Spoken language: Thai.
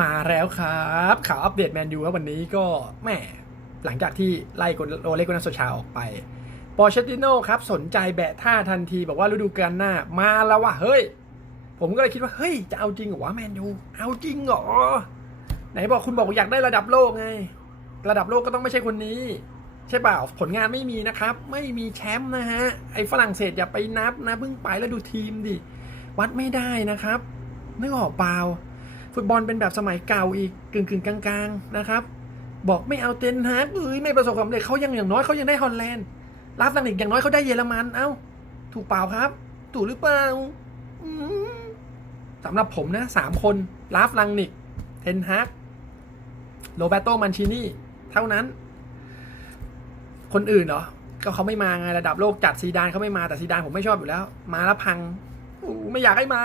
มาแล้วครับข่าวอัปเดตแมนยูครับวันนี้ก็แหมหลังจากที่ไล่โอเล็กโกนโซชาออกไปปอเชตติโน่ครับ สนใจแบะท่าทันที บอกว่าฤดูกาลหน้า มาแล้วว่ะเฮ้ย ผมก็เลยคิดว่า เฮ้ย จะเอาจริงเหรอวะแมนยูเอาจริงเหรอ ไหนบอกคุณบอกอยากได้ระดับโลกไง ระดับโลกก็ต้องไม่ใช่คนนี้ ใช่เปล่าผลงานไม่มีนะครับ ไม่มีแชมป์นะฮะ ไอ้ฝรั่งเศสอย่าไปนับนะเพิ่งไปแล้วดูทีมดิวัดไม่ได้นะครับนึกออกเปล่า ฟุตบอลเป็นแบบสมัยเก่าอีกกึ่งกึ่งๆกลางๆนะครับ บอกไม่เอาเทนฮากเอ้ยไม่ประสบความสำเร็จเขายังอย่างน้อยเขายังได้ฮอลแลนด์ลาฟลังนิกอย่างน้อยเขาได้เยอรมันเอ้า ถูกเปล่าครับ ถูกหรือเปล่าสำหรับผมนะสามคนลาฟลังนิกเทนฮากโรเบโตมันชินี่เท่านั้น คนอื่นเหรอ ก็เขาไม่มาไงระดับโลกจัดซีดานเขาไม่มาแต่ซีดานผมไม่ชอบอยู่แล้ว มาแล้วพังไม่อยากให้มา